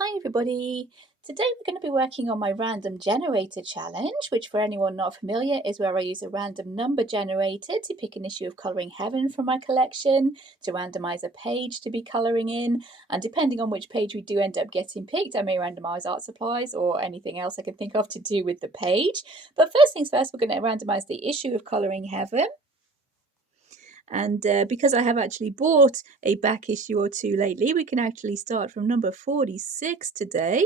Hi everybody! Today we're going to be working on my random generator challenge, which for anyone not familiar is where I use a random number generator to pick an issue of Colouring Heaven from my collection, to randomise a page to be colouring in, and depending on which page we do end up getting picked, I may randomise art supplies or anything else I can think of to do with the page. But first things first, we're going to randomise the issue of Colouring Heaven. And because I have actually bought a back issue or two lately, we can actually start from number 46 today.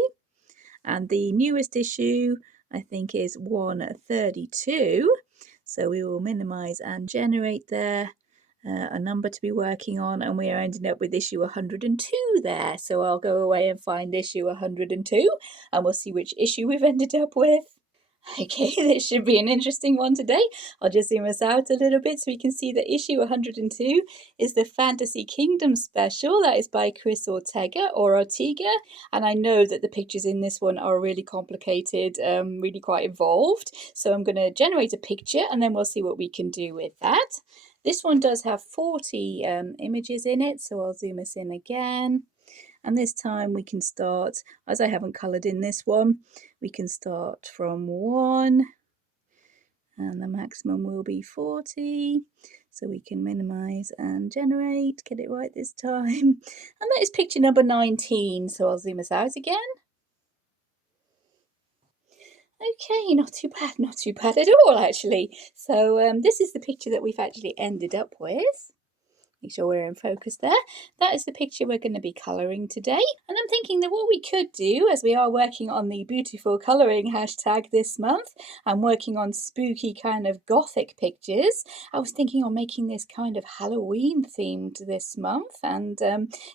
And the newest issue, I think, is 132. So we will minimize and generate there a number to be working on, and we are ending up with issue 102 there. So I'll go away and find issue 102, and we'll see which issue we've ended up with. Okay, this should be an interesting one today. I'll just zoom us out a little bit so we can see that issue 102 is the Fantasy Kingdom special. That is by Chris Ortega. And I know that the pictures in this one are really complicated, really quite involved. So I'm going to generate a picture and then we'll see what we can do with that. This one does have 40 images in it, so I'll zoom us in again. And this time we can start, as I haven't coloured in this one, we can start from 1 and the maximum will be 40. So we can minimise and generate, get it right this time. And that is picture number 19. So I'll zoom us out again. Okay, not too bad at all actually. So this is the picture that we've actually ended up with. Make sure we're in focus there. That is the picture we're going to be colouring today. And I'm thinking that what we could do, as we are working on the beautiful colouring hashtag this month, and working on spooky kind of gothic pictures, I was thinking on making this kind of Halloween themed this month. And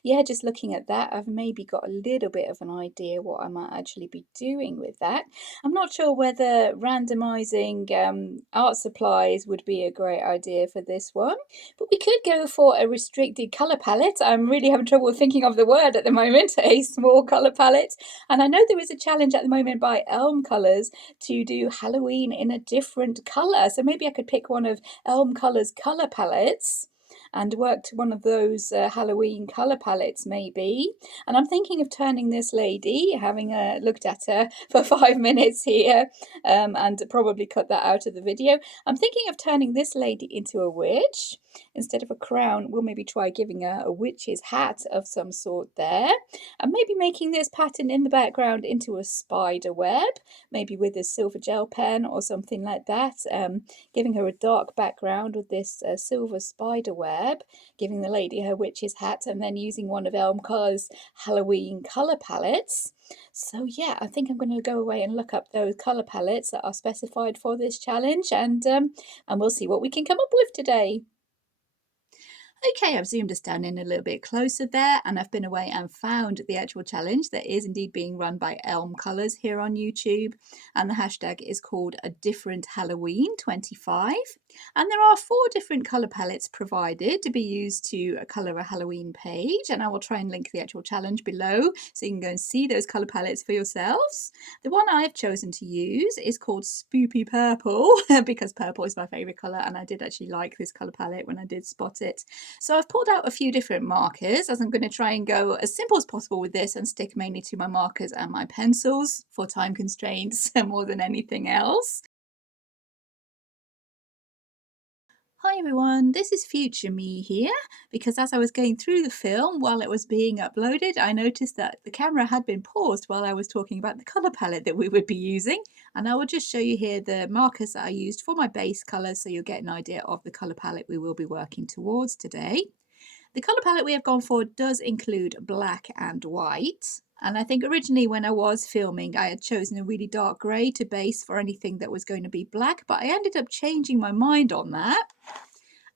yeah, just looking at that, I've maybe got a little bit of an idea what I might actually be doing with that. I'm not sure whether randomising art supplies would be a great idea for this one, but we could go for a restricted colour palette. I'm really having trouble thinking of the word at the moment, a small colour palette. And I know there is a challenge at the moment by Elm Colours to do Halloween in a different colour. So maybe I could pick one of Elm Colours colour palettes and work to one of those Halloween colour palettes maybe. And I'm thinking of turning this lady, having looked at her for 5 minutes here, and probably cut that out of the video. I'm thinking of turning this lady into a witch. Instead of a crown, we'll maybe try giving her a witch's hat of some sort there. And maybe making this pattern in the background into a spider web, maybe with a silver gel pen or something like that. Giving her a dark background with this silver spider web, giving the lady her witch's hat, and then using one of Elm Colours Halloween colour palettes. So yeah, I think I'm going to go away and look up those colour palettes that are specified for this challenge, and we'll see what we can come up with today. Okay, I've zoomed us down in a little bit closer there, and I've been away and found the actual challenge that is indeed being run by Elm Colours here on YouTube, and the hashtag is called A Different Halloween 25. And there are 4 different colour palettes provided to be used to colour a Halloween page, and I will try and link the actual challenge below so you can go and see those colour palettes for yourselves. The one I've chosen to use is called Spoopy Purple because purple is my favourite colour, and I did actually like this colour palette when I did spot it. So I've pulled out a few different markers, as I'm going to try and go as simple as possible with this and stick mainly to my markers and my pencils for time constraints more than anything else. Hi everyone, this is future me here, because as I was going through the film while it was being uploaded, I noticed that the camera had been paused while I was talking about the colour palette that we would be using, and I will just show you here the markers that I used for my base colours so you'll get an idea of the colour palette we will be working towards today. The colour palette we have gone for does include black and white. And I think originally when I was filming, I had chosen a really dark grey to base for anything that was going to be black, but I ended up changing my mind on that.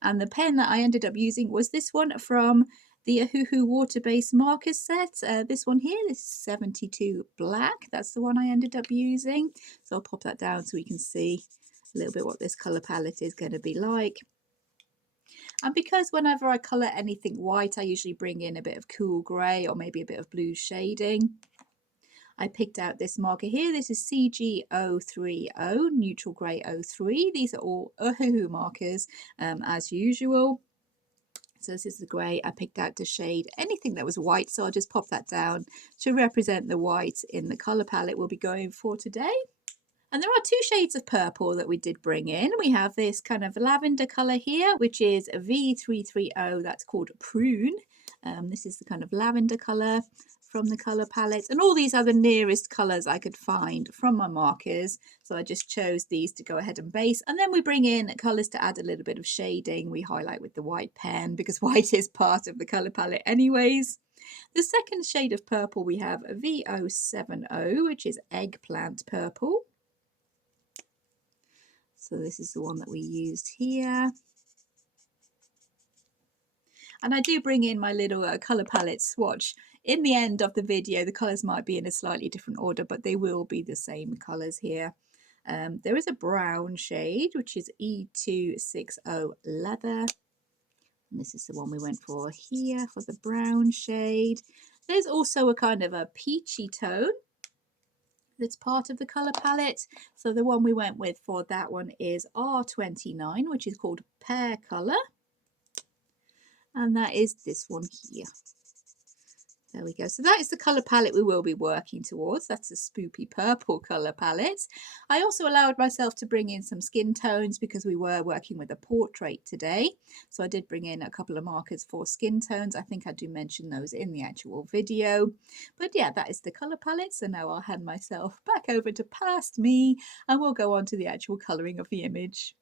And the pen that I ended up using was this one from the Ohuhu water-based marker set. This one here, this is 72 black. That's the one I ended up using. So I'll pop that down so we can see a little bit what this colour palette is going to be like. And because whenever I colour anything white, I usually bring in a bit of cool grey or maybe a bit of blue shading. I picked out this marker here. This is CG030, Neutral Grey 03. These are all Ohuhu markers as usual. So this is the grey I picked out to shade anything that was white, so I'll just pop that down to represent the white in the colour palette we'll be going for today. And there are two shades of purple that we did bring in. We have this kind of lavender colour here, which is a V330, that's called Prune. This is the kind of lavender colour from the colour palette. And all these are the nearest colours I could find from my markers. So I just chose these to go ahead and base. And then we bring in colours to add a little bit of shading. We highlight with the white pen because white is part of the colour palette anyways. The second shade of purple we have a V070, which is eggplant purple. So this is the one that we used here. And I do bring in my little colour palette swatch. In the end of the video, the colours might be in a slightly different order, but they will be the same colours here. There is a brown shade, which is E260 Leather. And this is the one we went for here for the brown shade. There's also a kind of a peachy tone that's part of the colour palette. So the one we went with for that one is R29, which is called Pear Colour. And that is this one here. There we go. So that is the colour palette we will be working towards. That's a spoopy purple colour palette. I also allowed myself to bring in some skin tones because we were working with a portrait today. So I did bring in a couple of markers for skin tones. I think I do mention those in the actual video. But yeah, that is the colour palette. So now I'll hand myself back over to past me and we'll go on to the actual colouring of the image.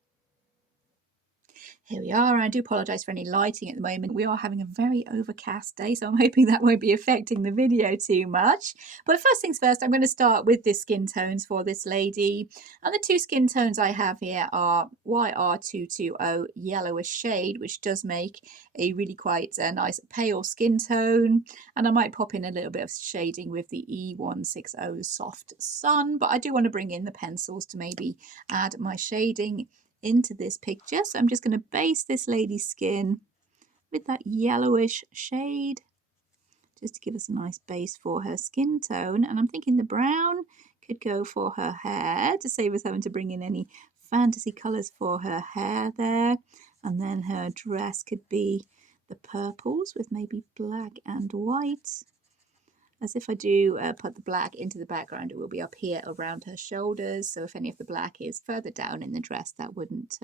Here we are. I do apologise for any lighting at the moment. We are having a very overcast day, so I'm hoping that won't be affecting the video too much. But first things first, I'm going to start with the skin tones for this lady. And the two skin tones I have here are YR220 Yellowish Shade, which does make a really quite nice pale skin tone. And I might pop in a little bit of shading with the E160 Soft Sun, but I do want to bring in the pencils to maybe add my shading into this picture. So I'm just going to base this lady's skin with that yellowish shade just to give us a nice base for her skin tone. And I'm thinking the brown could go for her hair to save us having to bring in any fantasy colours for her hair there. And then her dress could be the purples with maybe black and white. As if I do put the black into the background, it will be up here around her shoulders. So if any of the black is further down in the dress, that wouldn't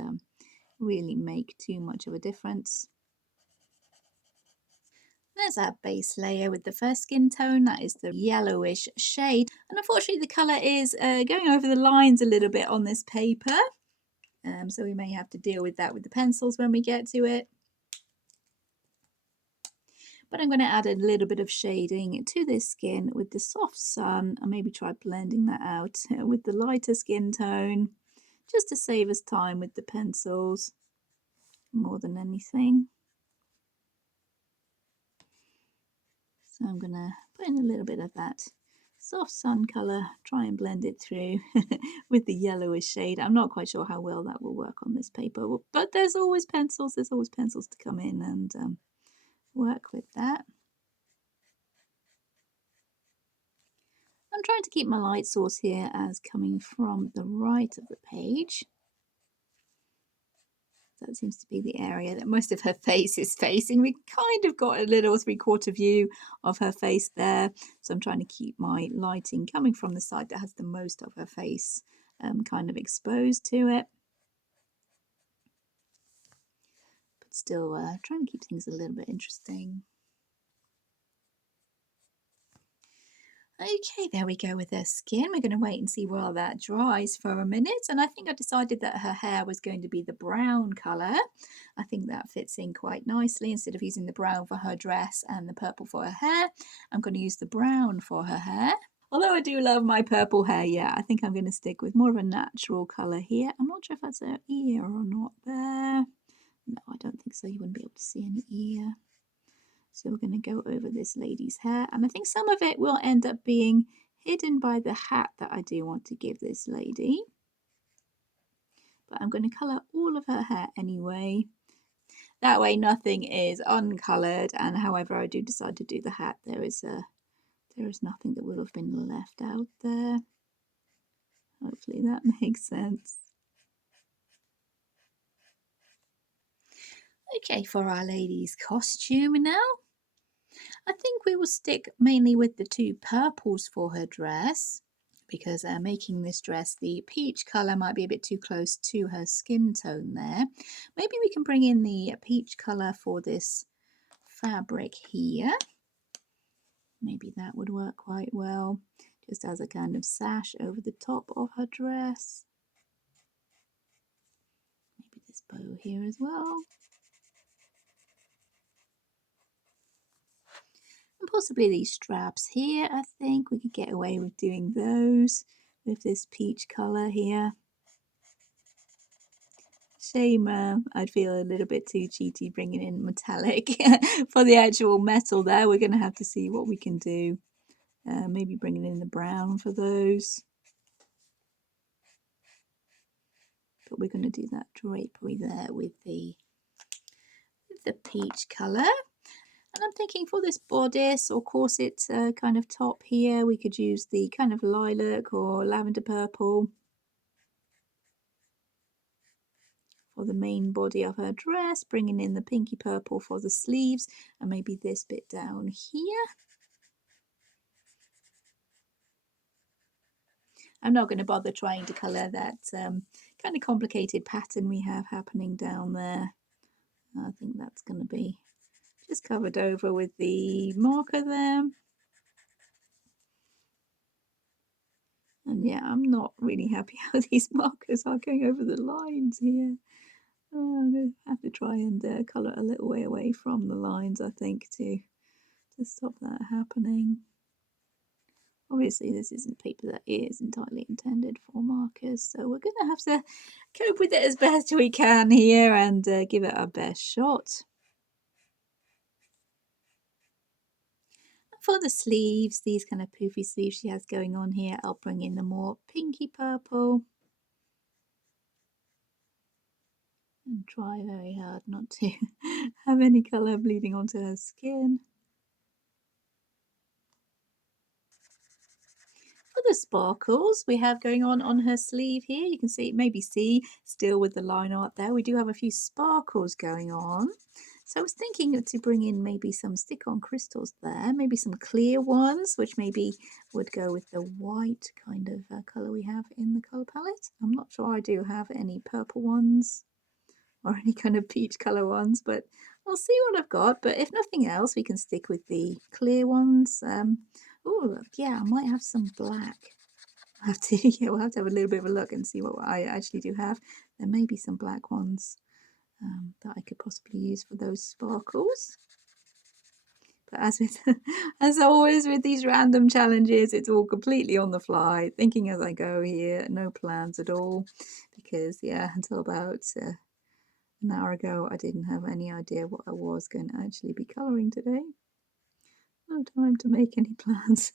really make too much of a difference. There's our base layer with the first skin tone. That is the yellowish shade. And unfortunately, the colour is going over the lines a little bit on this paper. So we may have to deal with that with the pencils when we get to it. But I'm going to add a little bit of shading to this skin with the Soft Sun and maybe try blending that out with the lighter skin tone just to save us time with the pencils more than anything. So I'm going to put in a little bit of that Soft Sun colour, try and blend it through with the yellowish shade. I'm not quite sure how well that will work on this paper, but there's always pencils to come in and work with that. I'm trying to keep my light source here as coming from the right of the page. That seems to be the area that most of her face is facing. We kind of got a little 3/4 view of her face there. So I'm trying to keep my lighting coming from the side that has the most of her face kind of exposed to it. But still trying to keep things a little bit interesting. Okay, there we go with her skin. We're going to wait and see while that dries for a minute. And I think I decided that her hair was going to be the brown colour. I think that fits in quite nicely. Instead of using the brown for her dress and the purple for her hair, I'm going to use the brown for her hair. Although I do love my purple hair, yeah, I think I'm going to stick with more of a natural colour here. I'm not sure if that's her ear or not there. No, I don't think so. You wouldn't be able to see any ear. So we're going to go over this lady's hair, and I think some of it will end up being hidden by the hat that I do want to give this lady. But I'm going to colour all of her hair anyway. That way nothing is uncoloured, and however I do decide to do the hat, there is nothing that will have been left out there. Hopefully that makes sense. Okay, for Our Lady's costume now, I think we will stick mainly with the two purples for her dress because making this dress the peach colour might be a bit too close to her skin tone there. Maybe we can bring in the peach colour for this fabric here. Maybe that would work quite well, just as a kind of sash over the top of her dress. Maybe this bow here as well. And possibly these straps here, I think we could get away with doing those with this peach colour here. Shame, I'd feel a little bit too cheaty bringing in metallic for the actual metal there. We're going to have to see what we can do. Maybe bringing in the brown for those. But we're going to do that drapery there with the peach colour. And I'm thinking for this bodice or corset kind of top here, we could use the kind of lilac or lavender purple for the main body of her dress, bringing in the pinky purple for the sleeves, and maybe this bit down here. I'm not going to bother trying to colour that kind of complicated pattern we have happening down there. I think that's going to be just covered over with the marker there. And yeah, I'm not really happy how these markers are going over the lines here. I'm going to have to try and colour a little way away from the lines, I think, to stop that happening. Obviously, this isn't paper that is entirely intended for markers, so we're going to have to cope with it as best we can here and give it our best shot. For the sleeves, these kind of poofy sleeves she has going on here, I'll bring in the more pinky purple. And try very hard not to have any colour bleeding onto her skin. For the sparkles we have going on her sleeve here, you can maybe see still with the line art there, we do have a few sparkles going on. So I was thinking to bring in maybe some stick-on crystals there, maybe some clear ones, which maybe would go with the white kind of colour we have in the colour palette. I'm not sure I do have any purple ones or any kind of peach colour ones, but I'll see what I've got. But if nothing else, we can stick with the clear ones. Oh, yeah, I might have some black. I have to, yeah, we'll have to have a little bit of a look and see what I actually do have. There may be some black ones that I could possibly use for those sparkles. But as with, as always with these random challenges, it's all completely on the fly, thinking as I go here, no plans at all. Because yeah, until about an hour ago, I didn't have any idea what I was going to actually be colouring today. No time to make any plans.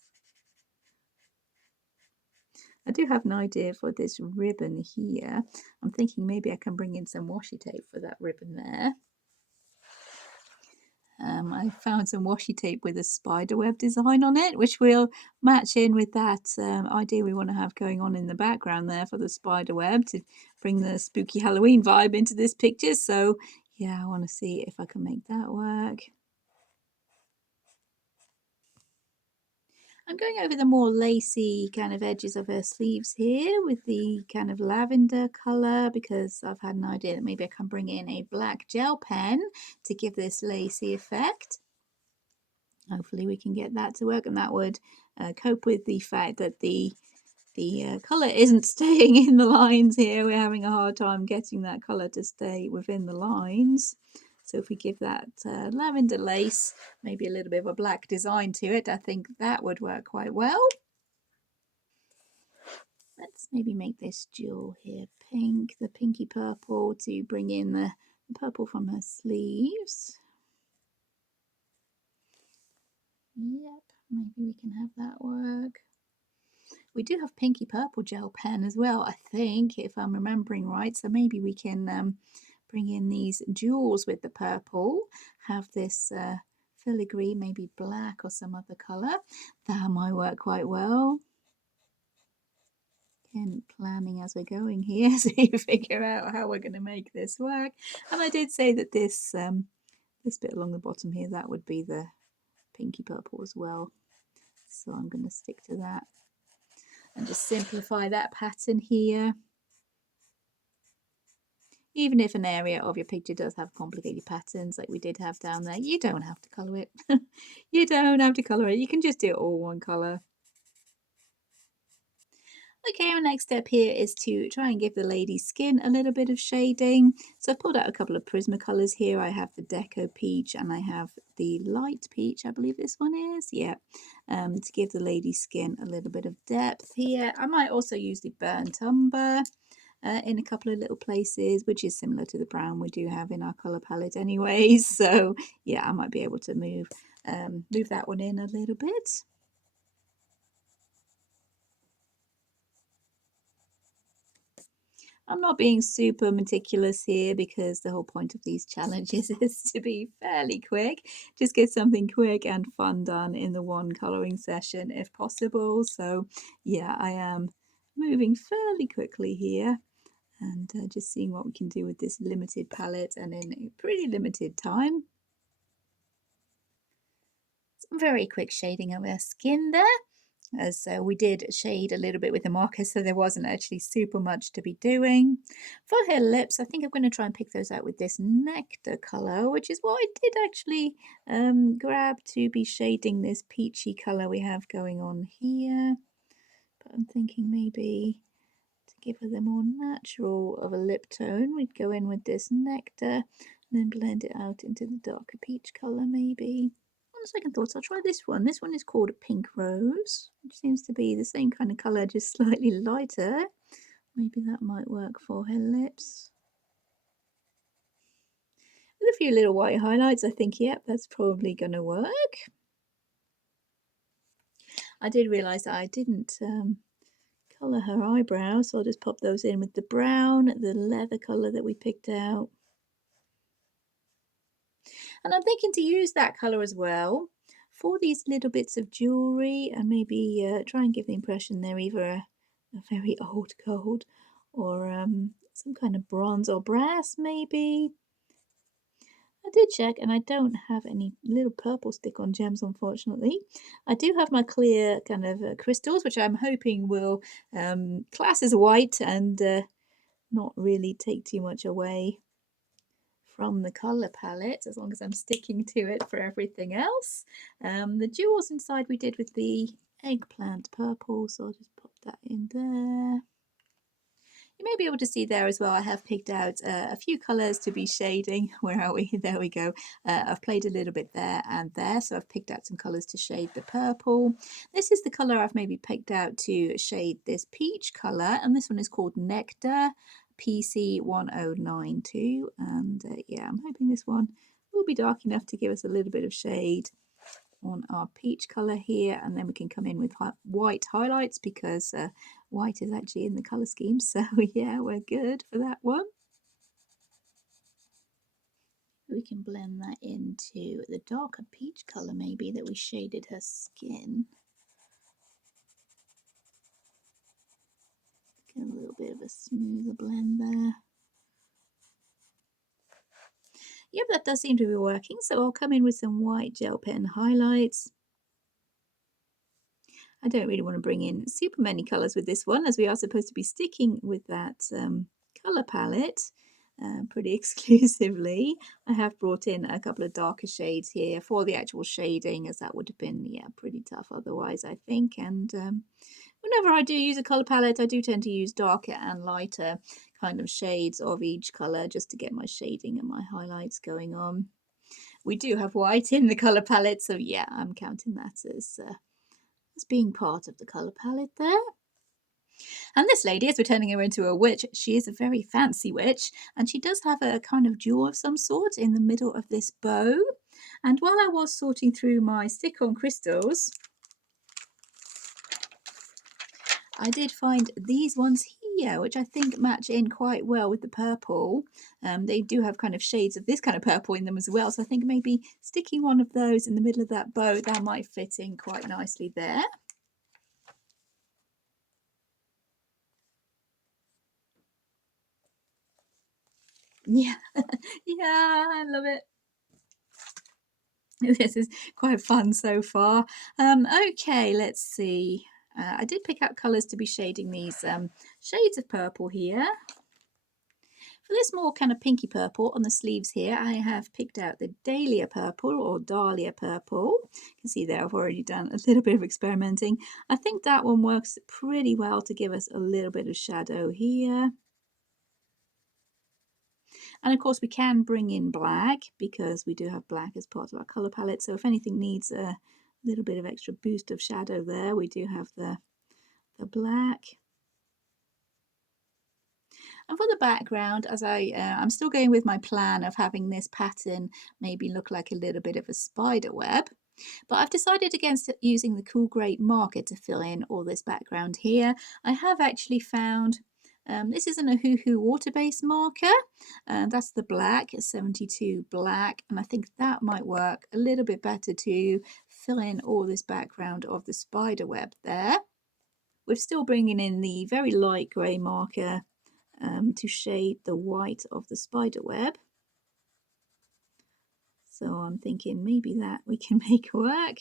I do have an idea for this ribbon here. I'm thinking maybe I can bring in some washi tape for that ribbon there. I found some washi tape with a spiderweb design on it, which will match in with that idea we want to have going on in the background there for the spiderweb to bring the spooky Halloween vibe into this picture. So yeah, I want to see if I can make that work. I'm going over the more lacy kind of edges of her sleeves here with the kind of lavender colour because I've had an idea that maybe I can bring in a black gel pen to give this lacy effect. Hopefully we can get that to work, and that would cope with the fact that the colour isn't staying in the lines here. We're having a hard time getting that colour to stay within the lines. So if we give that lavender lace, maybe a little bit of a black design to it, I think that would work quite well. Let's maybe make this jewel here pink, the pinky purple, to bring in the purple from her sleeves. Yep, maybe we can have that work. We do have pinky purple gel pen as well, I think, if I'm remembering right. So maybe we can bring in these jewels with the purple, have this filigree, maybe black or some other colour. That might work quite well. Again, planning as we're going here, so you figure out how we're going to make this work. And I did say that this bit along the bottom here, that would be the pinky purple as well. So I'm going to stick to that and just simplify that pattern here. Even if an area of your picture does have complicated patterns like we did have down there, you don't have to colour it. You don't have to colour it. You can just do it all one colour. Okay, our next step here is to try and give the lady's skin a little bit of shading. So I've pulled out a couple of Prismacolors here. I have the Deco Peach and I have the Light Peach, I believe this one is. Yeah, to give the lady's skin a little bit of depth here. I might also use the Burnt Umber in a couple of little places, which is similar to the brown we do have in our colour palette anyways. So yeah, I might be able to move that one in a little bit. I'm not being super meticulous here because the whole point of these challenges is to be fairly quick. Just get something quick and fun done in the one colouring session if possible. So yeah, I am moving fairly quickly here and just seeing what we can do with this limited palette and in a pretty limited time. Some very quick shading of our skin there, as we did shade a little bit with the marker, so there wasn't actually super much to be doing. For her lips, I think I'm going to try and pick those out with this Nectar colour, which is what I did actually grab to be shading this peachy colour we have going on here. But I'm thinking maybe to give her the more natural of a lip tone, we'd go in with this Nectar and then blend it out into the darker peach colour maybe. On second thoughts, I'll try this one. This one is called Pink Rose, which seems to be the same kind of colour, just slightly lighter. Maybe that might work for her lips. With a few little white highlights, I think, yep, that's probably going to work. I did realise that I didn't colour her eyebrows, so I'll just pop those in with the brown, the leather colour that we picked out. And I'm thinking to use that colour as well for these little bits of jewellery and maybe try and give the impression they're either a very old gold or some kind of bronze or brass maybe. I did check and I don't have any little purple stick-on gems, unfortunately. I do have my clear kind of crystals, which I'm hoping will class as white and not really take too much away from the colour palette, as long as I'm sticking to it for everything else. The jewels inside we did with the eggplant purple, so I'll just pop that in there. You may be able to see there as well, I have picked out a few colours to be shading. Where are we? There we go. I've played a little bit there and there, so I've picked out some colours to shade the purple. This is the colour I've maybe picked out to shade this peach colour, and this one is called Nectar PC1092. And yeah, I'm hoping this one will be dark enough to give us a little bit of shade on our peach colour here, and then we can come in with white highlights because white is actually in the colour scheme, so yeah, we're good for that one. We can blend that into the darker peach colour maybe that we shaded her skin. Get a little bit of a smoother blend there. Yep, that does seem to be working, so I'll come in with some white gel pen highlights. I don't really want to bring in super many colours with this one, as we are supposed to be sticking with that colour palette pretty exclusively. I have brought in a couple of darker shades here for the actual shading, as that would have been, yeah, pretty tough otherwise, I think. And whenever I do use a colour palette, I do tend to use darker and lighter kind of shades of each colour just to get my shading and my highlights going on. We do have white in the colour palette, so yeah, I'm counting that as being part of the colour palette there. And this lady, as we're turning her into a witch, she is a very fancy witch, and she does have a kind of jewel of some sort in the middle of this bow. And while I was sorting through my stick-on crystals, I did find these ones here, which I think match in quite well with the purple. They do have kind of shades of this kind of purple in them as well, so I think maybe sticking one of those in the middle of that bow, that might fit in quite nicely there. Yeah, yeah, I love it. This is quite fun so far. Okay, let's see. I did pick out colours to be shading these shades of purple here. For this more kind of pinky purple on the sleeves here, I have picked out the Dahlia purple or Dahlia purple. You can see there I've already done a little bit of experimenting. I think that one works pretty well to give us a little bit of shadow here. And of course we can bring in black because we do have black as part of our colour palette. So if anything needs a little bit of extra boost of shadow there, we do have the black. And for the background, as I'm still going with my plan of having this pattern maybe look like a little bit of a spider web. But I've decided against using the Cool Grey marker to fill in all this background here. I have actually found, this isn't a Hoo Hoo water-based marker, that's the black, 72 black, and I think that might work a little bit better to fill in all this background of the spider web there. We're still bringing in the very light grey marker to shade the white of the spider web. So I'm thinking maybe that we can make work.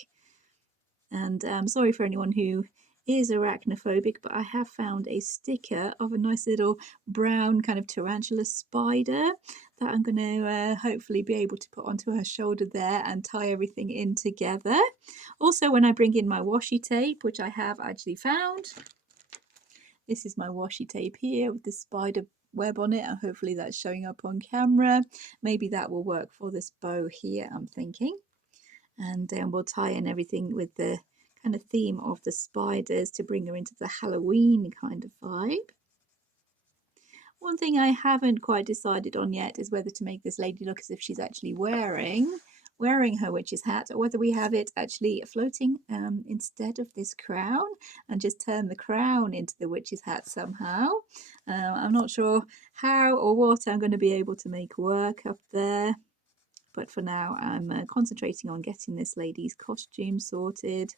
And sorry for anyone who is arachnophobic, but I have found a sticker of a nice little brown kind of tarantula spider that I'm going to hopefully be able to put onto her shoulder there and tie everything in together. Also, when I bring in my washi tape, which I have actually found, this is my washi tape here with the spider web on it, and hopefully that's showing up on camera. Maybe that will work for this bow here, I'm thinking. And we'll tie in everything with the kind of theme of the spiders to bring her into the Halloween kind of vibe. One thing I haven't quite decided on yet is whether to make this lady look as if she's actually wearing her witch's hat, or whether we have it actually floating instead of this crown and just turn the crown into the witch's hat somehow. I'm not sure how or what I'm going to be able to make work up there. But for now, I'm concentrating on getting this lady's costume sorted.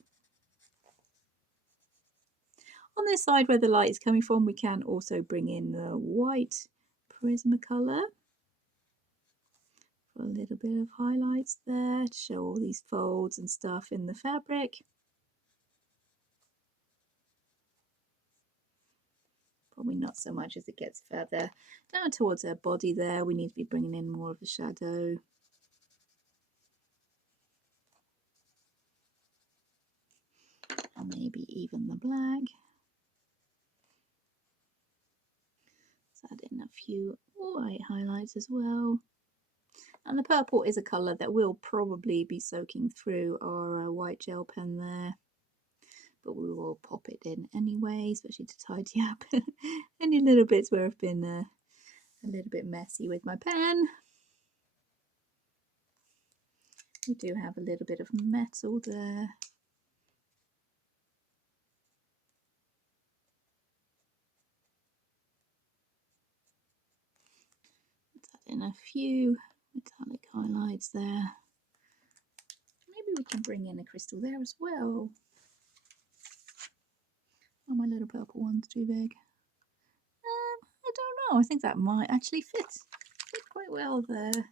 On this side where the light is coming from, we can also bring in the white Prismacolor for a little bit of highlights there to show all these folds and stuff in the fabric. Probably not so much as it gets further down towards her body there. We need to be bringing in more of the shadow. And maybe even the black. Let's add in a few white highlights as well. And the purple is a colour that will probably be soaking through our white gel pen there. But we will pop it in anyway, especially to tidy up any little bits where I've been a little bit messy with my pen. We do have a little bit of metal there. Let's add in a few metallic highlights there. Maybe we can bring in a crystal there as well. Oh, my little purple one's too big. I don't know. I think that might actually fit quite well there.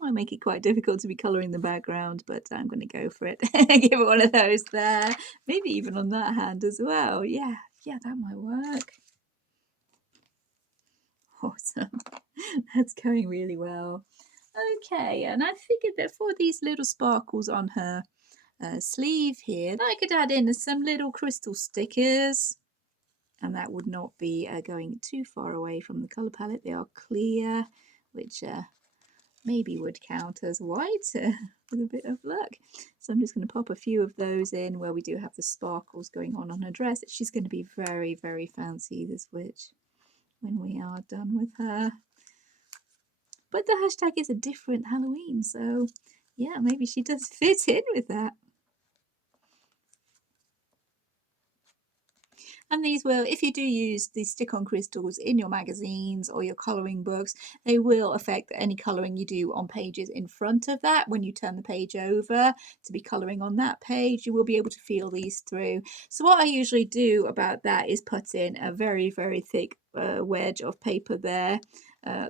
Might make it quite difficult to be colouring the background, but I'm going to go for it. Give it one of those there. Maybe even on that hand as well. Yeah, that might work. Awesome. That's going really well. Okay, and I figured that for these little sparkles on her sleeve here, I could add in some little crystal stickers. And that would not be going too far away from the colour palette. They are clear, which maybe would count as white with a bit of luck. So I'm just going to pop a few of those in where we do have the sparkles going on her dress. She's going to be very, very fancy, this witch, when we are done with her. But the hashtag is a different Halloween, so yeah, maybe she does fit in with that. And these will, if you do use these stick-on crystals in your magazines or your colouring books, they will affect any colouring you do on pages in front of that. When you turn the page over to be colouring on that page, you will be able to feel these through. So what I usually do about that is put in a very, very thick wedge of paper there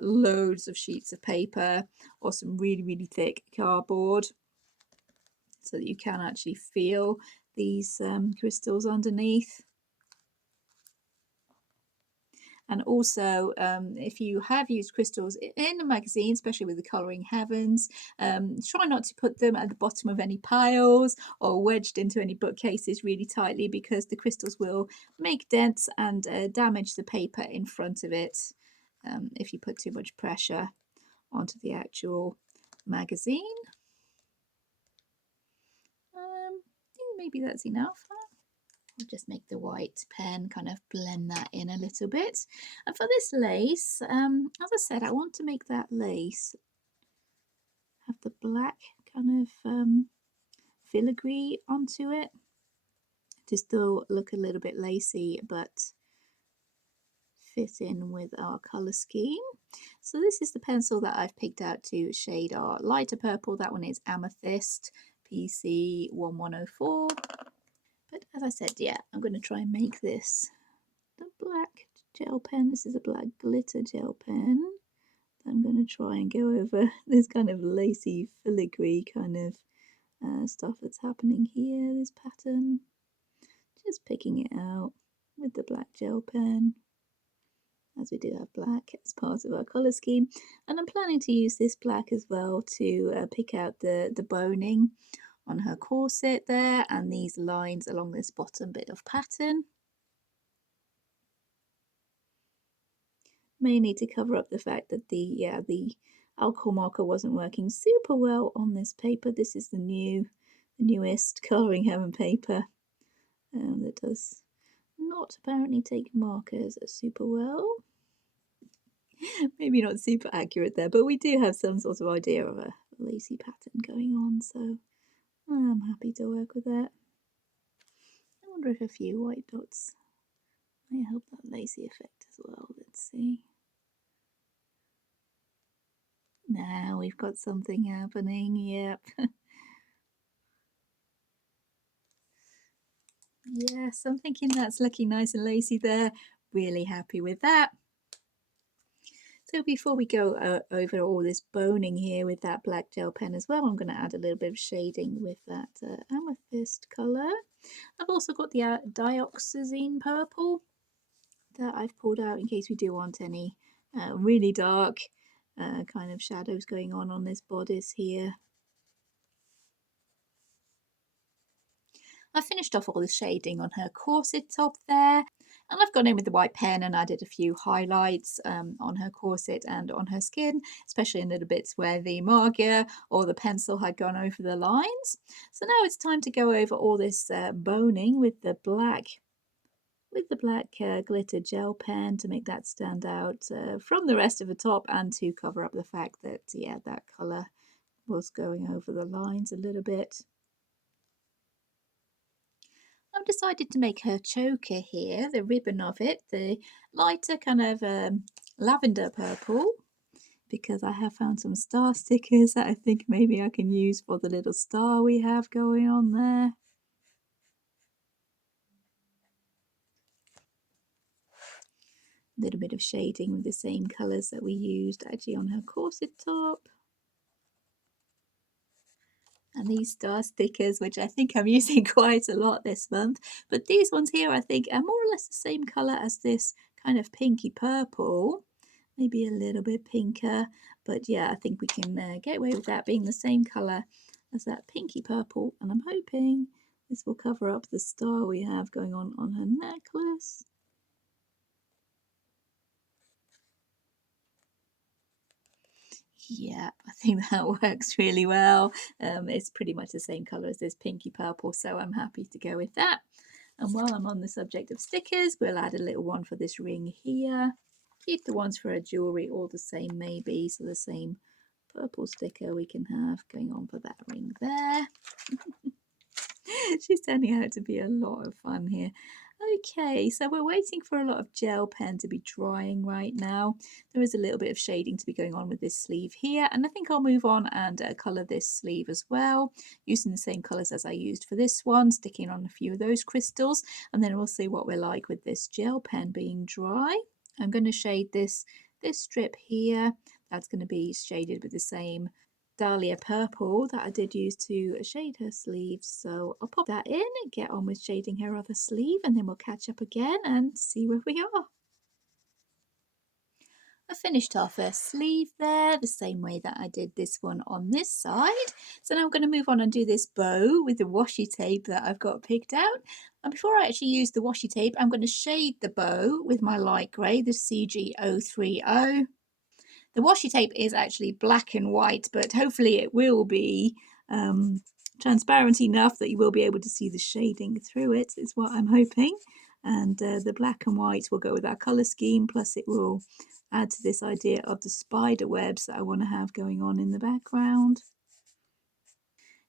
loads of sheets of paper or some really, really thick cardboard so that you can actually feel these crystals underneath. And also, if you have used crystals in a magazine, especially with the Colouring Heavens, try not to put them at the bottom of any piles or wedged into any bookcases really tightly, because the crystals will make dents and damage the paper in front of it if you put too much pressure onto the actual magazine. I think maybe that's enough. I'll just make the white pen kind of blend that in a little bit. And for this lace, as I said, I want to make that lace have the black kind of filigree onto it to still look a little bit lacy but fit in with our colour scheme. So this is the pencil that I've picked out to shade our lighter purple. That one is Amethyst PC 1104. But as I said, yeah, I'm going to try and make this the black gel pen. This is a black glitter gel pen. I'm going to try and go over this kind of lacy filigree kind of stuff that's happening here, this pattern. Just picking it out with the black gel pen, as we do have black as part of our colour scheme. And I'm planning to use this black as well to pick out the boning on her corset there and these lines along this bottom bit of pattern. May need to cover up the fact that the alcohol marker wasn't working super well on this paper. This is the newest Colouring Heaven paper that does not apparently take markers super well. Maybe not super accurate there, but we do have some sort of idea of a lacy pattern going on, so I'm happy to work with that. I wonder if a few white dots might help that lacy effect as well. Let's see. Now we've got something happening, yep. Yes, I'm thinking that's looking nice and lacy there. Really happy with that. So before we go over all this boning here with that black gel pen as well, I'm going to add a little bit of shading with that amethyst colour. I've also got the dioxazine purple that I've pulled out in case we do want any really dark kind of shadows going on this bodice here. I finished off all the shading on her corset top there, and I've gone in with the white pen and added a few highlights on her corset and on her skin, especially in little bits where the marker or the pencil had gone over the lines. So now it's time to go over all this boning with the black glitter gel pen to make that stand out from the rest of the top, and to cover up the fact that, yeah, that colour was going over the lines a little bit. I've decided to make her choker here, the ribbon of it, the lighter kind of lavender purple, because I have found some star stickers that I think maybe I can use for the little star we have going on there. A little bit of shading with the same colours that we used actually on her corset top. And these star stickers, which I think I'm using quite a lot this month, but these ones here I think are more or less the same colour as this kind of pinky purple, maybe a little bit pinker, but yeah, I think we can get away with that being the same colour as that pinky purple, and I'm hoping this will cover up the star we have going on her necklace. Yeah, I think that works really well. It's pretty much the same colour as this pinky purple, so I'm happy to go with that. And while I'm on the subject of stickers, we'll add a little one for this ring here. Keep the ones for her jewellery all the same maybe, so the same purple sticker we can have going on for that ring there. She's turning out to be a lot of fun here. Okay, so we're waiting for a lot of gel pen to be drying right now. There is a little bit of shading to be going on with this sleeve here, and I think I'll move on and colour this sleeve as well, using the same colours as I used for this one, sticking on a few of those crystals, and then we'll see what we're like with this gel pen being dry. I'm going to shade this This strip here, that's going to be shaded with the same Dahlia purple that I did use to shade her sleeves. So I'll pop that in and get on with shading her other sleeve, and then we'll catch up again and see where we are. I finished off her sleeve there the same way that I did this one on this side. So now I'm going to move on and do this bow with the washi tape that I've got picked out. And before I actually use the washi tape, I'm going to shade the bow with my light grey, the CG030. The washi tape is actually black and white, but hopefully it will be transparent enough that you will be able to see the shading through it, is what I'm hoping. And the black and white will go with our colour scheme, plus it will add to this idea of the spider webs that I want to have going on in the background.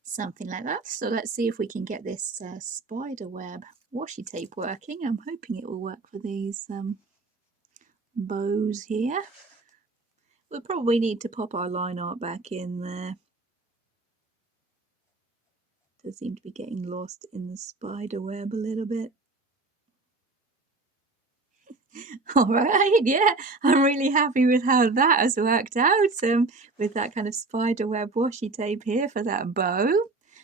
Something like that. So let's see if we can get this spider web washi tape working. I'm hoping it will work for these bows here. We'll probably need to pop our line art back in there. Does seem to be getting lost in the spider web a little bit. All right, yeah, I'm really happy with how that has worked out, with that kind of spider web washi tape here for that bow.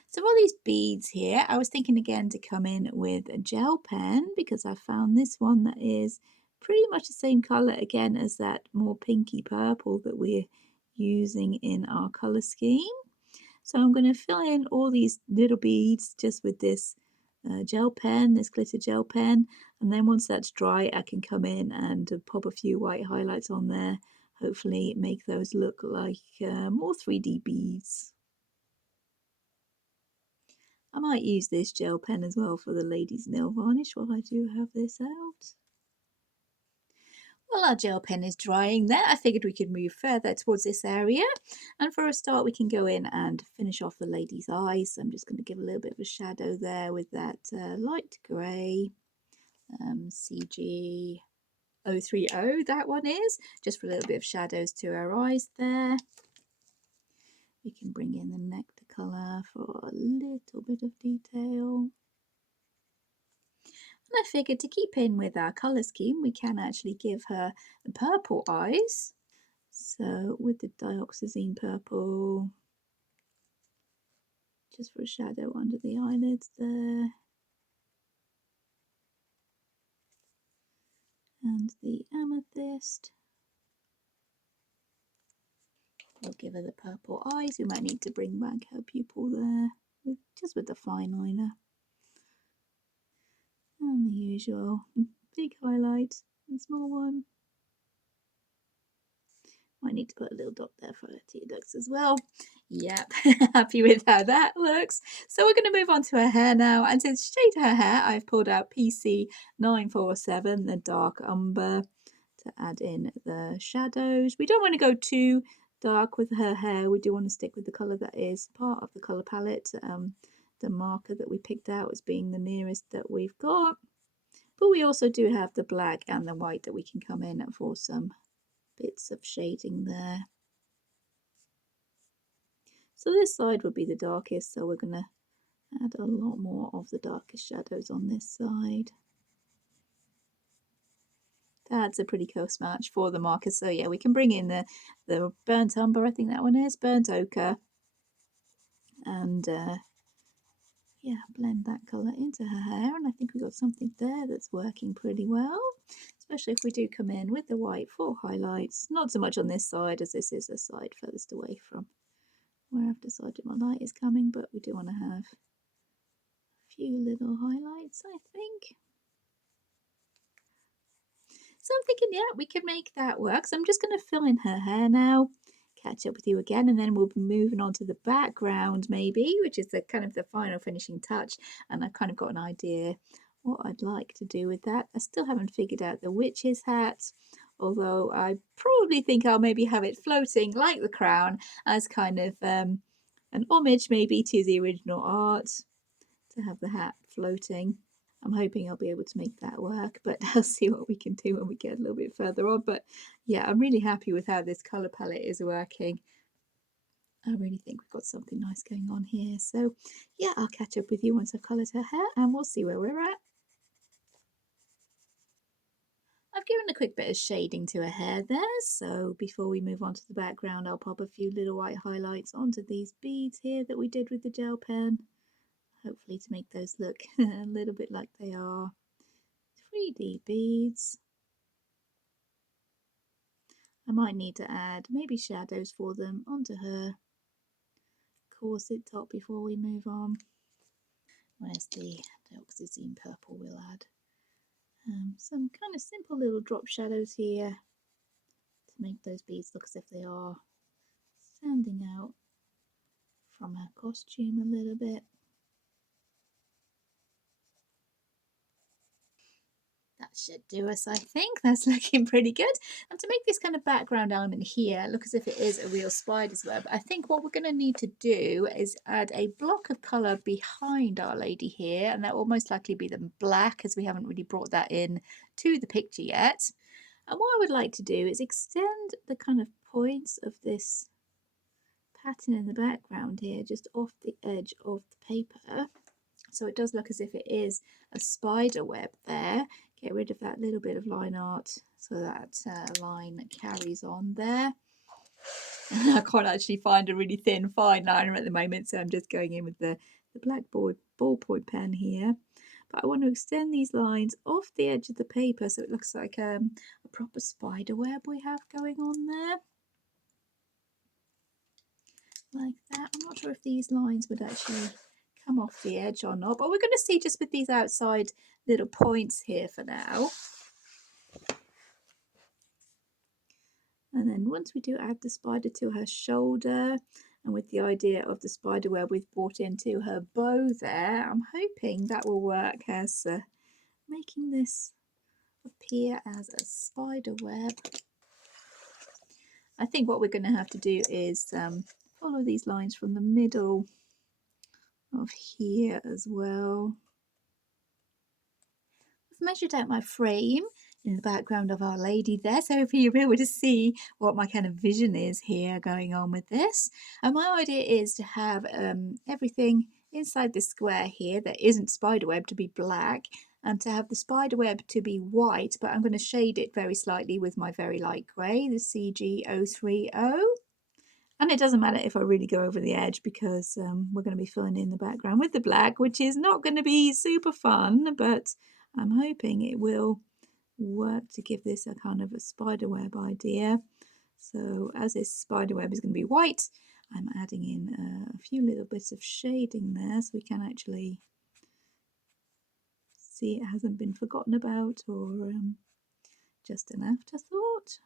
So all these beads here, I was thinking again to come in with a gel pen because I found this one that is pretty much the same colour again as that more pinky purple that we're using in our colour scheme. So I'm going to fill in all these little beads just with this gel pen, this glitter gel pen, and then once that's dry I can come in and pop a few white highlights on there, hopefully make those look like more 3D beads. I might use this gel pen as well for the lady's nail varnish while I do have this out. Well, our gel pen is drying there. I figured we could move further towards this area. And for a start, we can go in and finish off the lady's eyes. So I'm just going to give a little bit of a shadow there with that light grey CG030, that one is. Just for a little bit of shadows to her eyes there. We can bring in the nectar colour for a little bit of detail. And I figured to keep in with our colour scheme, we can actually give her the purple eyes. So with the dioxazine purple, just for a shadow under the eyelids there. And the amethyst. We'll give her the purple eyes. We might need to bring back her pupil there, just with the fine liner. And the usual big highlight and small one. Might need to put a little dot there for her tear ducts as well. Yep, happy with how that looks. So we're going to move on to her hair now. And to shade her hair, I've pulled out PC947, the dark umber, to add in the shadows. We don't want to go too dark with her hair. We do want to stick with the colour that is part of the colour palette. The marker that we picked out as being the nearest that we've got. But we also do have the black and the white that we can come in for some bits of shading there. So this side would be the darkest, so we're going to add a lot more of the darkest shadows on this side. That's a pretty close match for the marker. So yeah, we can bring in the burnt umber, I think that one is, burnt ochre, and yeah, blend that colour into her hair. And I think we've got something there that's working pretty well, especially if we do come in with the white for highlights. Not so much on this side, as this is a side furthest away from where I've decided my light is coming, but we do want to have a few little highlights, I think. So I'm thinking, yeah, we can make that work. So I'm just going to fill in her hair now, catch up with you again, and then we'll be moving on to the background maybe, which is the kind of the final finishing touch. And I've kind of got an idea what I'd like to do with that. I still haven't figured out the witch's hat, although I probably think I'll maybe have it floating like the crown as kind of an homage maybe to the original art, to have the hat floating. I'm hoping I'll be able to make that work, but I'll see what we can do when we get a little bit further on. But yeah, I'm really happy with how this colour palette is working. I really think we've got something nice going on here. So yeah, I'll catch up with you once I've coloured her hair and we'll see where we're at. I've given a quick bit of shading to her hair there, so before we move on to the background, I'll pop a few little white highlights onto these beads here that we did with the gel pen, hopefully to make those look a little bit like they are 3D beads. I might need to add maybe shadows for them onto her corset top before we move on. Where's the oxazine purple we'll add? Some kind of simple little drop shadows here to make those beads look as if they are standing out from her costume a little bit. That should do us, I think. That's looking pretty good. And to make this kind of background element here look as if it is a real spider's web, I think what we're going to need to do is add a block of colour behind our lady here, and that will most likely be the black, as we haven't really brought that in to the picture yet. And what I would like to do is extend the kind of points of this pattern in the background here just off the edge of the paper, so it does look as if it is a spider web there. Get rid of that little bit of line art so that line carries on there. I can't actually find a really thin fine liner at the moment, so I'm just going in with the black ballpoint pen here. But I want to extend these lines off the edge of the paper so it looks like a proper spider web we have going on there. Like that. I'm not sure if these lines would actually come off the edge or not, but we're going to see just with these outside little points here for now. And then once we do add the spider to her shoulder, and with the idea of the spider web we've brought into her bow there, I'm hoping that will work as making this appear as a spider web. I think what we're going to have to do is follow these lines from the middle of here as well. I've measured out my frame in the background of Our Lady there, so hopefully you'll be able to see what my kind of vision is here going on with this. And my idea is to have everything inside this square here that isn't spiderweb to be black, and to have the spiderweb to be white, but I'm going to shade it very slightly with my very light grey, the CG030. And it doesn't matter if I really go over the edge, because we're going to be filling in the background with the black, which is not going to be super fun, but I'm hoping it will work to give this a kind of a spiderweb idea. So as this spiderweb is going to be white, I'm adding in a few little bits of shading there so we can actually see it hasn't been forgotten about or just an afterthought.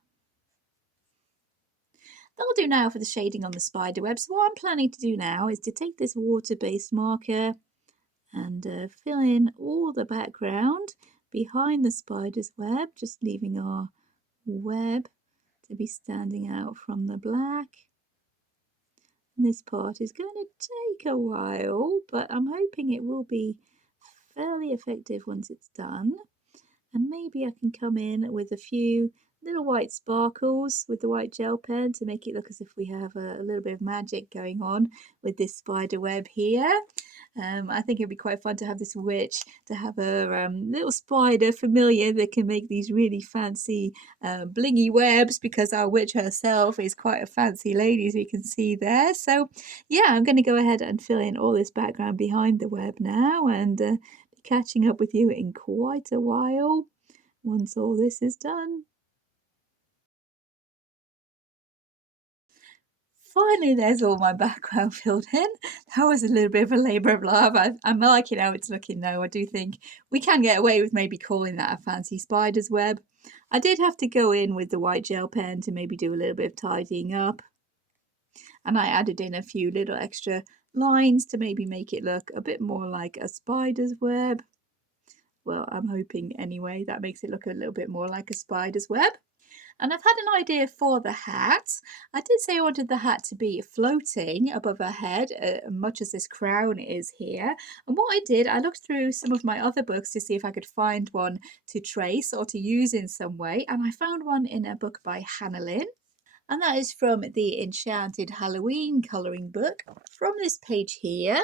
That'll do now for the shading on the spider web. So what I'm planning to do now is to take this water-based marker and fill in all the background behind the spider's web, just leaving our web to be standing out from the black. And this part is going to take a while, but I'm hoping it will be fairly effective once it's done. And maybe I can come in with a few little white sparkles with the white gel pen to make it look as if we have a little bit of magic going on with this spider web here. I think it'd be quite fun to have this witch, to have a little spider familiar that can make these really fancy blingy webs, because our witch herself is quite a fancy lady, as you can see there. So yeah, I'm going to go ahead and fill in all this background behind the web now, and be catching up with you in quite a while once all this is done. Finally, there's all my background filled in. That was a little bit of a labour of love. I'm liking how it's looking though. I do think we can get away with maybe calling that a fancy spider's web. I did have to go in with the white gel pen to maybe do a little bit of tidying up. And I added in a few little extra lines to maybe make it look a bit more like a spider's web. Well, I'm hoping anyway, that makes it look a little bit more like a spider's web. And I've had an idea for the hat. I did say I wanted the hat to be floating above her head, much as this crown is here. And what I did, I looked through some of my other books to see if I could find one to trace or to use in some way. And I found one in a book by Hannah Lynn. And that is from the Enchanted Halloween colouring book. From this page here,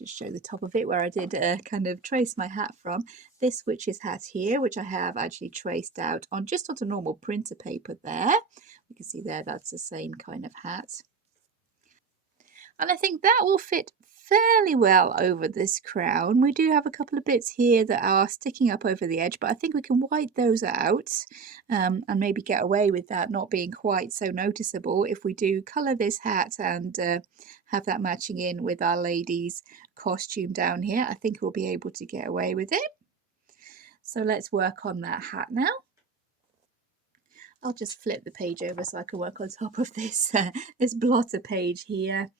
just show the top of it where I did kind of trace my hat from. This witch's hat here, which I have actually traced out on just onto normal printer paper there. You can see there, that's the same kind of hat. And I think that will fit fairly well over this crown. We do have a couple of bits here that are sticking up over the edge, but I think we can white those out and maybe get away with that not being quite so noticeable if we do colour this hat and have that matching in with our lady's costume down here. I think we'll be able to get away with it. So let's work on that hat now. I'll just flip the page over so I can work on top of this, this blotter page here.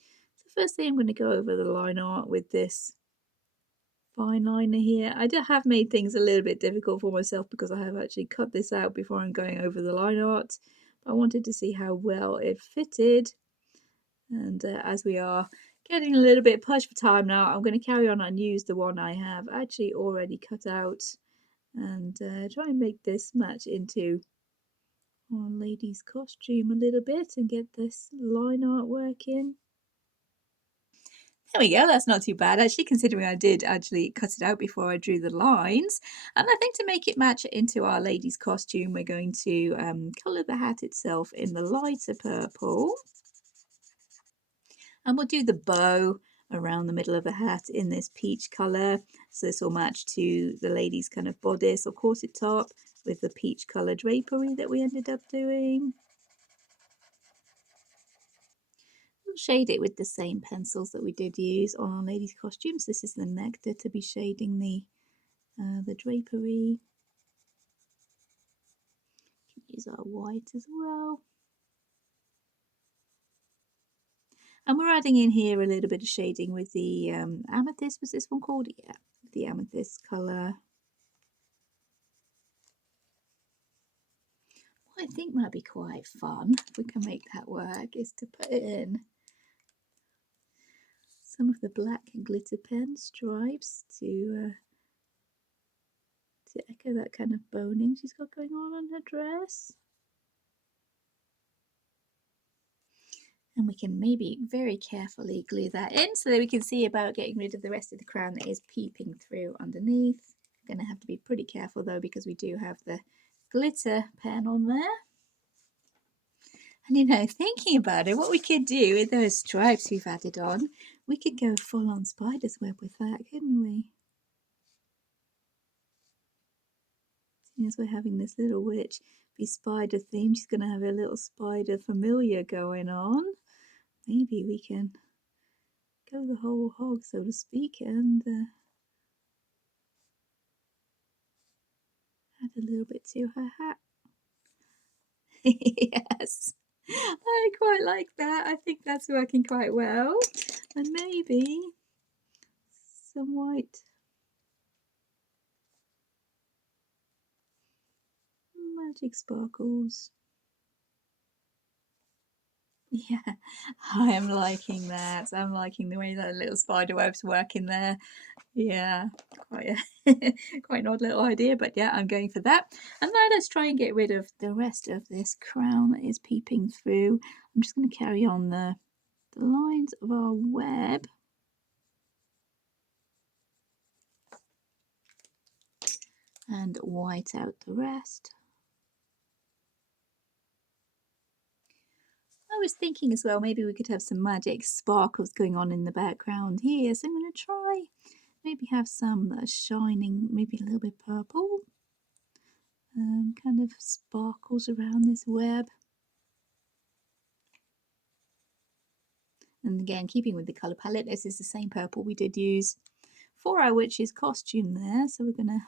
First thing, I'm going to go over the line art with this fine liner here. I have made things a little bit difficult for myself because I have actually cut this out before I'm going over the line art. I wanted to see how well it fitted. And as we are getting a little bit pushed for time now, I'm going to carry on and use the one I have actually already cut out and try and make this match into our lady's costume a little bit and get this line art working. There we go, that's not too bad actually, considering I did actually cut it out before I drew the lines. And I think to make it match into our lady's costume, we're going to colour the hat itself in the lighter purple. And we'll do the bow around the middle of the hat in this peach colour. So this will match to the lady's kind of bodice or corset top with the peach colour drapery that we ended up doing. We'll shade it with the same pencils that we did use on our lady's costumes. This is the nectar to be shading the drapery. Can use our white as well. And we're adding in here a little bit of shading with the amethyst. Was this one called? Yeah, the amethyst colour. What I think might be quite fun, if we can make that work, is to put in some of the black glitter pen stripes to echo that kind of boning she's got going on her dress. And we can maybe very carefully glue that in so that we can see about getting rid of the rest of the crown that is peeping through underneath. Going to have to be pretty careful though because we do have the glitter pen on there. And you know, thinking about it, what we could do with those stripes we've added on, we could go full on spider's web with that, couldn't we? As we're having this little witch be spider themed, she's going to have a little spider familiar going on. Maybe we can go the whole hog, so to speak, and add a little bit to her hat. Yes, I quite like that. I think that's working quite well. And maybe some white magic sparkles. Yeah, I am liking that. I'm liking the way that little spider web's working there. Yeah, quite quite an odd little idea, but yeah, I'm going for that. And now let's try and get rid of the rest of this crown that is peeping through. I'm just going to carry on the lines of our web. And white out the rest. I was thinking as well, maybe we could have some magic sparkles going on in the background here. So I'm going to try maybe have some that are shining, maybe a little bit purple. Kind of sparkles around this web. And again, keeping with the colour palette, this is the same purple we did use for our witch's costume there. So we're going to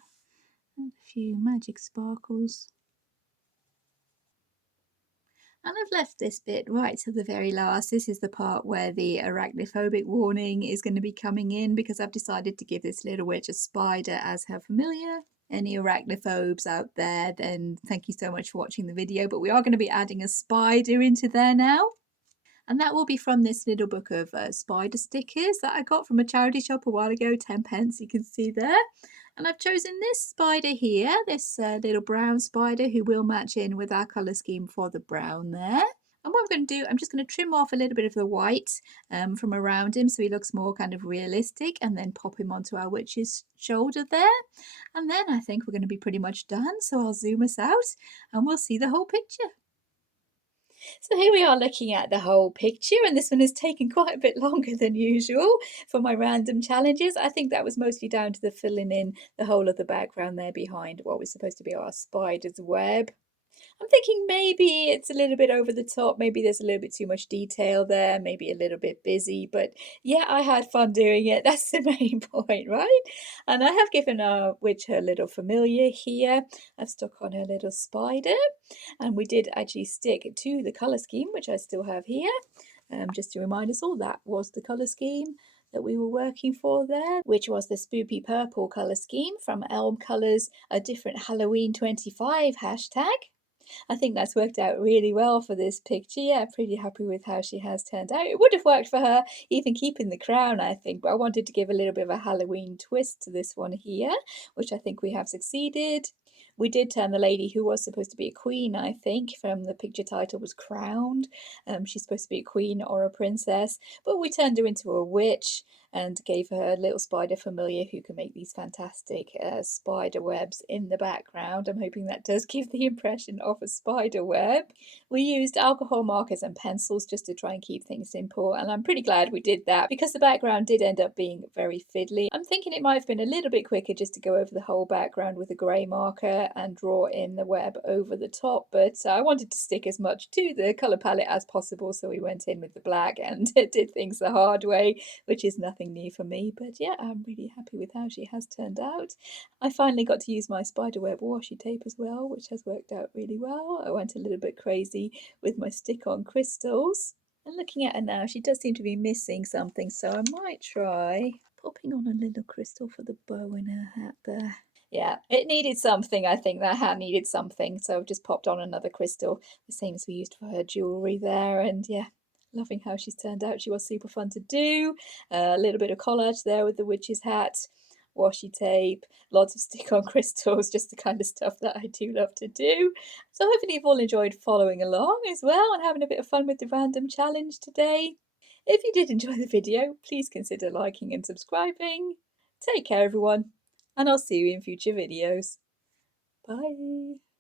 add a few magic sparkles. And I've left this bit right to the very last. This is the part where the arachnophobic warning is going to be coming in because I've decided to give this little witch a spider as her familiar. Any arachnophobes out there, then thank you so much for watching the video. But we are going to be adding a spider into there now. And that will be from this little book of spider stickers that I got from a charity shop a while ago, 10p, you can see there. And I've chosen this spider here, this little brown spider who will match in with our colour scheme for the brown there. And what I'm going to do, I'm just going to trim off a little bit of the white from around him so he looks more kind of realistic, and then pop him onto our witch's shoulder there. And then I think we're going to be pretty much done. So I'll zoom us out and we'll see the whole picture. So here we are looking at the whole picture, and this one has taken quite a bit longer than usual for my random challenges. I think that was mostly down to the filling in the whole of the background there behind what was supposed to be our spider's web. I'm thinking maybe it's a little bit over the top. Maybe there's a little bit too much detail there, maybe a little bit busy. But yeah, I had fun doing it. That's the main point, right? And I have given our witch her little familiar here. I've stuck on her little spider. And we did actually stick to the colour scheme, which I still have here. Just to remind us all, that was the colour scheme that we were working for there, which was the Spoopy Purple colour scheme from Elm Colours, a different Halloween 25 hashtag. I think that's worked out really well for this picture. Yeah, pretty happy with how she has turned out. It would have worked for her even keeping the crown, I think, but I wanted to give a little bit of a Halloween twist to this one here, which I think we have succeeded. We did turn the lady who was supposed to be a queen, I think, from the picture title was crowned. She's supposed to be a queen or a princess, but we turned her into a witch and gave her a little spider familiar who can make these fantastic spider webs in the background. I'm hoping that does give the impression of a spider web. We used alcohol markers and pencils just to try and keep things simple, and I'm pretty glad we did that because the background did end up being very fiddly. I'm thinking it might have been a little bit quicker just to go over the whole background with a grey marker and draw in the web over the top, but I wanted to stick as much to the colour palette as possible, so we went in with the black and did things the hard way, which is nothing new for me. But yeah, I'm really happy with how she has turned out. I finally got to use my spiderweb washi tape as well, which has worked out really well. I went a little bit crazy with my stick-on crystals. And looking at her now, she does seem to be missing something, so I might try popping on a little crystal for the bow in her hat there. Yeah, it needed something. I think that hat needed something, so I've just popped on another crystal, the same as we used for her jewellery there. And yeah, loving how she's turned out. She was super fun to do. A little bit of collage there with the witch's hat, washi tape, lots of stick-on crystals, just the kind of stuff that I do love to do. So hopefully you've all enjoyed following along as well and having a bit of fun with the random challenge today. If you did enjoy the video, please consider liking and subscribing. Take care everyone, and I'll see you in future videos. Bye.